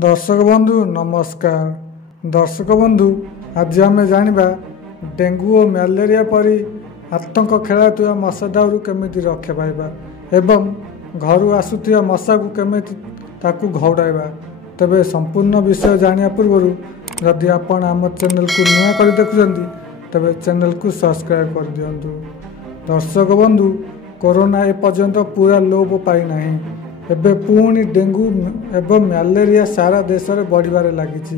दर्शक बंधु नमस्कार। दर्शक बंधु आज आम जाना डेंगू और मलेरिया परी आतंक खेलाउଥିବା मशा दाउरू केमिति रक्षा पाइबा एवं घर आसुथिया मशा को केमिति ताकू घौड़ाइबा। तेबे संपूर्ण विषय जानिया पूर्व जदि आपण आम चैनल को नुआ कर देखुंती तेबे चैनल को सब्सक्राइब कर दियंतु। दर्शक बंधु कोरोना एपर्यंत पूरा लोप पाई नाही। एबे पुणी डेंगू एवं मलेरिया सारा देश में बढ़िबारे लागिछि।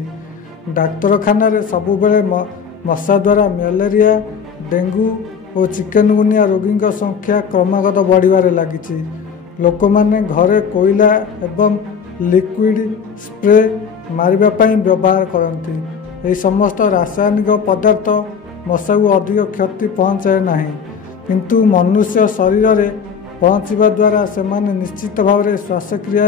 डाक्तरखाना रे सबुबेले मशा द्वारा मलेरिया डेंगू और चिकनगुनिया रोगी संख्या क्रमागत बढ़िबारे लागिछि। लोक माने घरे कोयला एवं लिक्विड स्प्रे मारिबा पई व्यवहार करती। यह समस्त रासायनिक पदार्थ मशा को अधिक क्षति पहुँचाए नाही, किंतु मनुष्य शरीर में पहुँचवा द्वारा से निश्चित भाव में श्वासक्रिया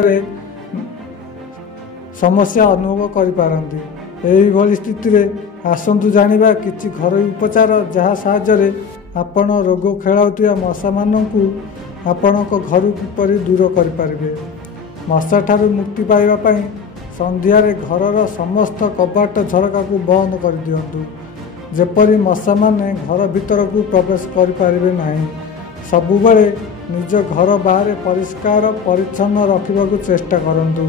समस्या अनुभव करिपारंती। एही स्थिति रे आसंतु जानिबा किछि घरोई उपचार जहाँ साहाय्य आपण रोग खेलाउथिया मशा मानकु आपणक घर किपरि दूर करिपारिबे। मशा ठारू मुक्ति पाइबा पई संध्यारे घरर समस्त कबाट झरका को बंद कर दियंतु, जेपरि मशा माने घर भीतर को प्रवेश करिपारिबे नाही। सबुबले निज घर बाहर परिष्कार परिच्छन्न रखा चेष्टा करंतु।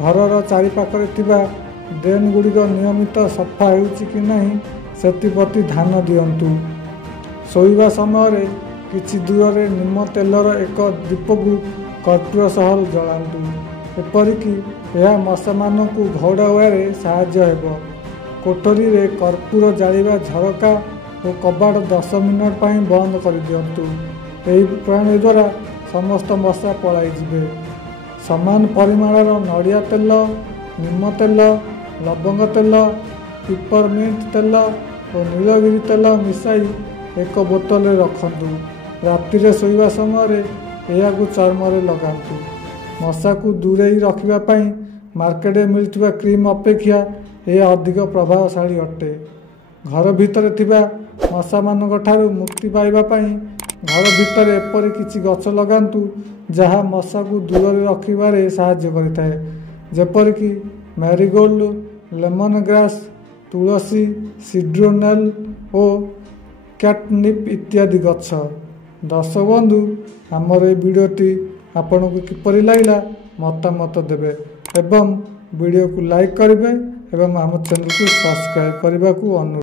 घरर चारिपाखरे थिबा ड्रेन गुड़िक नियमित सफा होउछि कि नहीं सेतिप्रति ध्यान दियंतु। शोइबा समय किछि दूर रे निम तेलर एक दीप को कर्पूर सह जलांतु। एपरिकी यह मशा मानकु घौड़ाइबारे साहाय्य हेबो। कोठरी रे कर्पूर जालिबा झरका और कबाट 10 मिनट पई बंद कर दियंतु। यही प्रणाली द्वारा समस्त मशा पलाई जिबे। समान परिमाणर नड़िया तेल, निम तेल, लवंग तेल, पिपरमिंट तेल और नीलगिरी तेल मिसाई एक बोतल रखंतु। राति शोइबा समय यह चर्म लगातु। मशा को दूरेई रखिबा पई मार्केट में मिलुवा क्रीम अपेक्षा यह अधिक प्रभावशाली अटे। घर भितर थिबा मशा मानक ठारू मुक्ति पाइबा पई घर भितर एपरि किछि गछ लगांतु जहाँ मशा को दूर रखिबारे साहाय्य करिथाए, जेपरिकी मैरीगोल्ड, लेमन ग्रास, तुलसी, सिड्रोनेल और कैटनिप इत्यादि गछ। दर्शक बंधु आमर ये वीडियोटी आपन को किपरि लागला मतामत देबे एवं वीडियो को लाइक करेंगे एवं आम चैनल को सब्सक्राइब करने को अनुरोध।